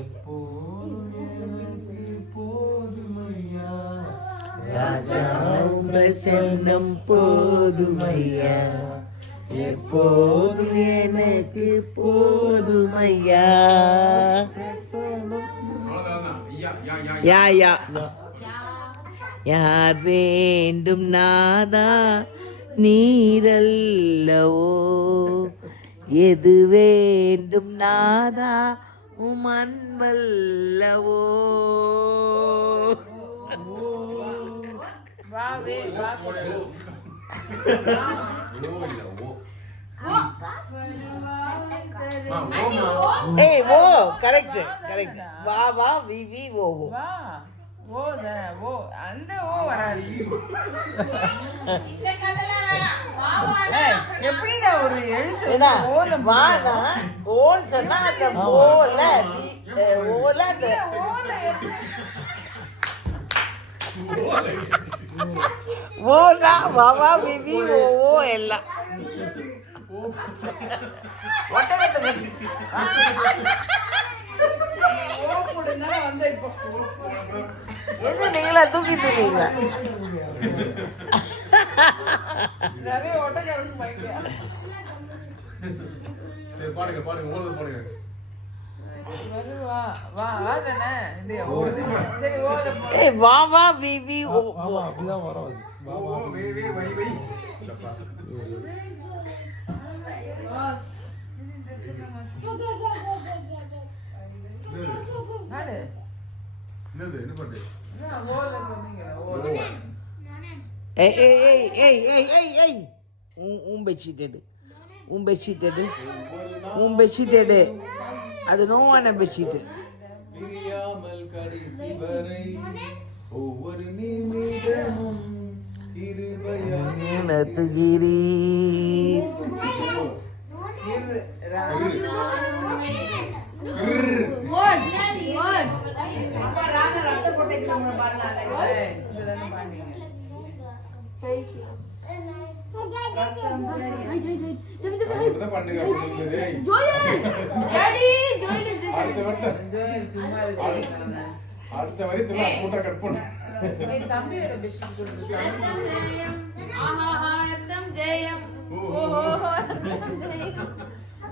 எப்போதும் எனக்கு போதுமையா ராஜாவும் பிரசன்னம் போதுமையா எப்போதும் எனக்கு போதுமையா யா யா யார் வேண்டும் நாதா நீரல்லவோ எது வேண்டும் நாதா உமன்பல்லவோ ஏய் ஓ கரெக்ட் கரெக்ட் வா வா வி வி ஓ ஓ ஓ தானே ஓ அந்த ஓ வராது எப்படிடா ஒரு எழுத்து ஓல வானா ஓல் சொன்னா அந்த ஓல ஓல அந்த ஓலா வா வா வி வி ஓ ஓ எல்லாம் என்ன நீங்களா தூக்கிட்டு இருக்கீங்களா நிறைய ஓட்டக்காரங்க மைக்கா பாடுங்க பாடுங்க ஓடுது பாடுங்க வா வா தானே சரி ஓல ஏய் வா வா வி வி ஓ அப்படிதான் வரும் வா வா வே வே வை வை ஆடு என்னது என்ன பாட்டு ஓல சொன்னீங்க ஓல ஏய் ஏய் ஏய் ஏய் ஏய் ஏய் ஏய் bedsheet எடு அது நோவான பெட்ஷீட் பிரியாமல் கடைசி வரை ஒவ்வொரு நிமிடமும் நத்துகிரி அடுத்த வரி கூட்ட கட் பண்ண தம்பியோட பெட்ஷீட்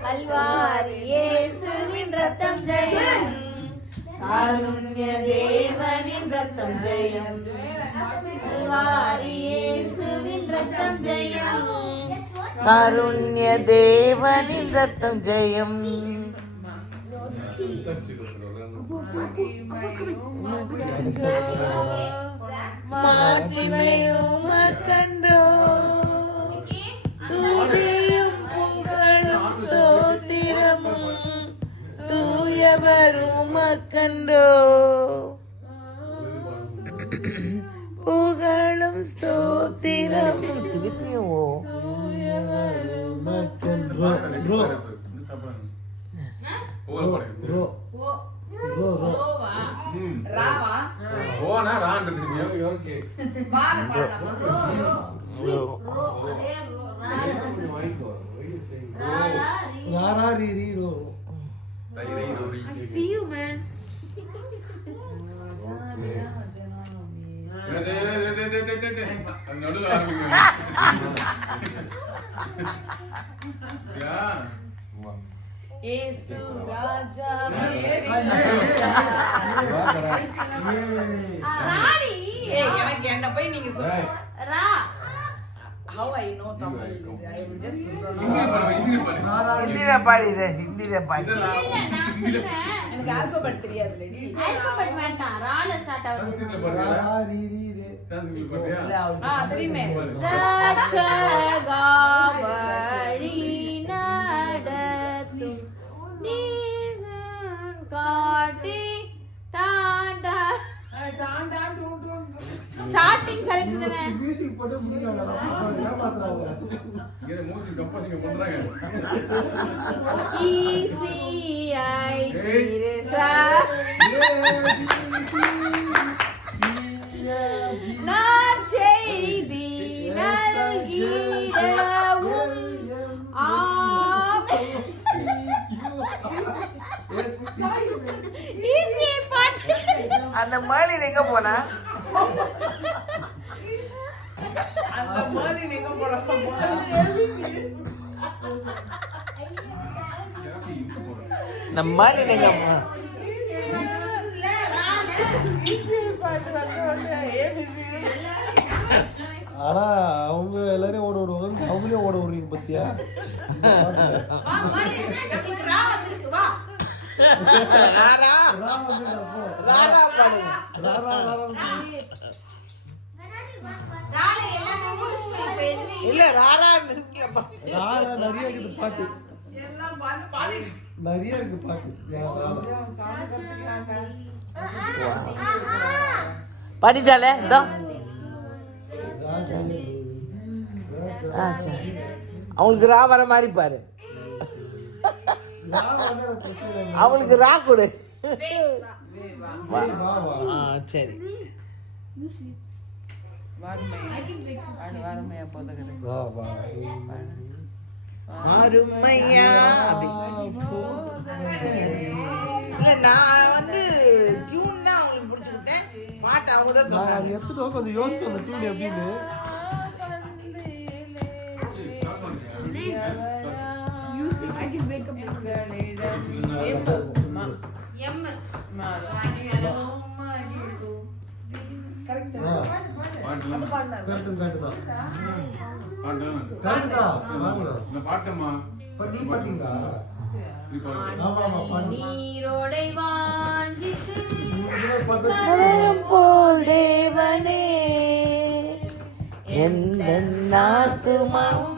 கல்வாரி இயேசுவின் ரத்தம் ஜெயம் காருண்ய தேவனின் ரத்தம் ஜெயம் கல்வாரி இயேசுவின் ரத்தம் ஜெயம் காருண்ய தேவனின் ரத்தம் ஜெயம் மாட்சிமையும் கண்டோ துதியும் புகழும் ஸ்தோத்திரமும் தூயவரும் கண்டோ புகழும் ஸ்தோத்திரமும் திருப்பியும் See you, man. நடுவில் ஆரம்பிங்க Yesu Raja. Radi. எனக்கு என்ன போய் நீங்க சொல்லுங்க. Ra. How I know Tamil? I will just ஹிந்தியில பாடிடு ஹிந்தியில பாடி எனக்கு ஆல்பபெட் தெரியாது லேடி. ஆல்பபெட் வேண்டாம். ரால ஸ்டார்ட் ஆகுது. தெரியுமே. ரட்சகா வழி நடத்தும் நீசன் காட்டி டாடா ஸ்டார்டிங் கரெக்ட் தானே மியூசிக் போட்டு முடியல இங்க மியூசிக் கம்போசிங் பண்றாங்க ஈசிஐ திரசா நான் செய்தி நல்கிடவும் ஆ அந்த மாலின் எங்க போனா? அந்த மாதிரி நீங்க போட நம்ம மாலின் எங்க போனா? ஆனா அவங்க எல்லாரையும் ஓட விடுவாங்க, அவங்களே ஓட விடுறீங்க பத்தியா? ராரா ராரா பாடுங்க. இல்ல ராரா நிறுத்தலப்பா. நிறைய இருக்குது பாட்டு, நிறைய இருக்கு பாட்டு. பாடிட்டாலே இதோ. அவங்களுக்கு ரா வர மாதிரி பாரு. அவங்களுக்கு ரா கொடு. சரி வாருமையா போதுகிறது அருமையா. இல்ல நான் வந்து டியூன் தான் அவங்களுக்கு பிடிச்சிக்கிட்டேன், பாட்டு அவங்க தான் சொன்னாங்க. அது எடுத்துட்டு கொஞ்சம் யோசிச்சு அந்த டியூன் எப்படின்னு. நீரோடை வாஞ்சித்து போல் தேவனே எந்த நாத்துமாவும்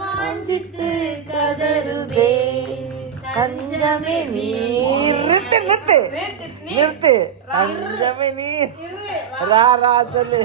வாஞ்சித்து கதறுதே கஞ்சமே நீர். நிறுத்து நிறுத்து. கஞ்சமே நீர். ரா ரா சொல்லு.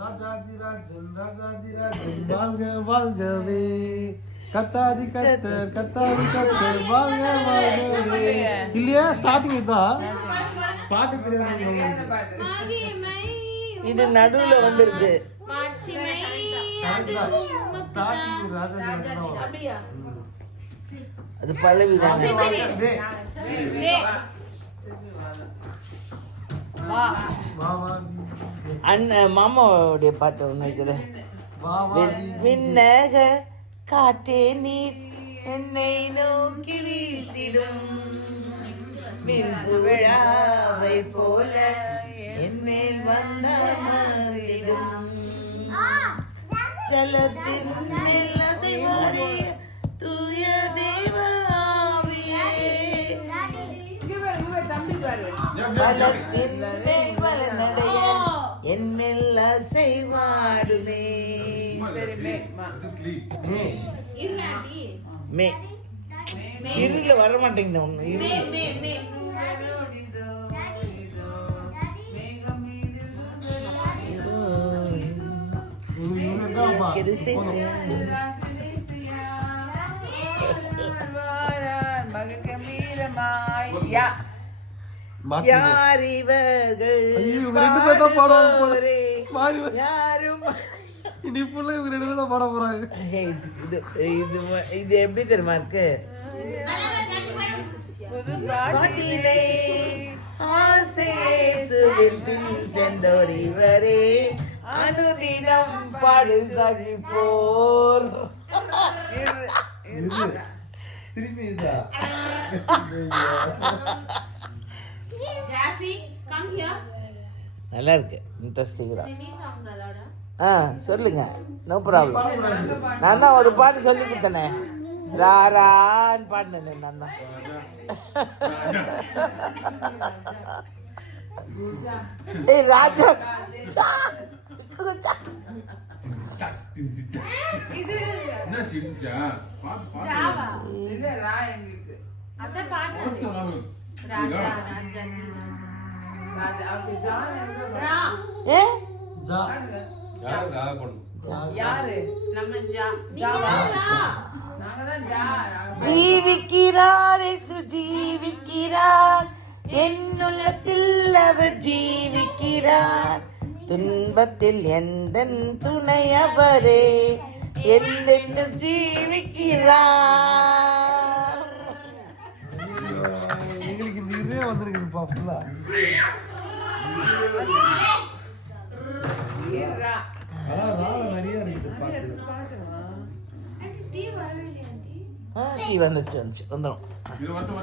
ராஜாதி ராஜன் ராஜாதி ராஜன் வாழ்க வாழ்கவே, கத்தாதி கத்தர் கத்தாதி கத்தர் வாழ்க வாழ்கவே. இல்லையா ஸ்டார்டிங் இதுதான் பாட்டு தெரியாது. இது நடுவுல வந்திருக்கு. ஸ்டார்டிங் ராஜாதி ராஜன் அது பல்லவிதானே. அண்ணன் மாமாவுடைய பாட்டு ஒன்று இருக்குது. விண்ணக காற்றே நீர் என்னை நோக்கி வீசிடும் விந்து விழாவை போல என்னேல் வந்த மதிடும் ஜலத்தின் அசைவாடிய தூய தேவாவியே பலத்தின் வலநடைய என்னில் அசைவாடுமே. மே இருல வர மாட்டேங்குது ஒண்ணு. யார் இவர்கள் யாரும் பாட போறாங்க. இது எப்படி தெரியுமா இருக்கு? ஆசேசுவின் பின் சென்றோர் இவரே அனுதினம் பாடு சகி போர். திருப்பி இதா நல்லா இருக்கு, இன்ட்ரெஸ்டிங் தான். சொல்லுங்க, நோ ப்ராப்ளம். நான் தான் ஒரு பாட்டு சொல்லி கொடுத்தனே, ராரான்னு பாடினேன் நான் தான். ஏய் ராஜா ஜீவிக்கிறார், ஜீவிக்கிறார், என்னுள்ளத்தில் அவர் ஜீவிக்கிறார். துன்பத்தில் எந்த துணையவரே, என்னென்னும் ஜீவிக்கிறார். எங்களுக்கு இந்த இதே வந்திருக்குதுப்பா ஃபுல்லா. நிறைய இருக்குது டீ வந்துருச்சு வந்துடும். இது மட்டும்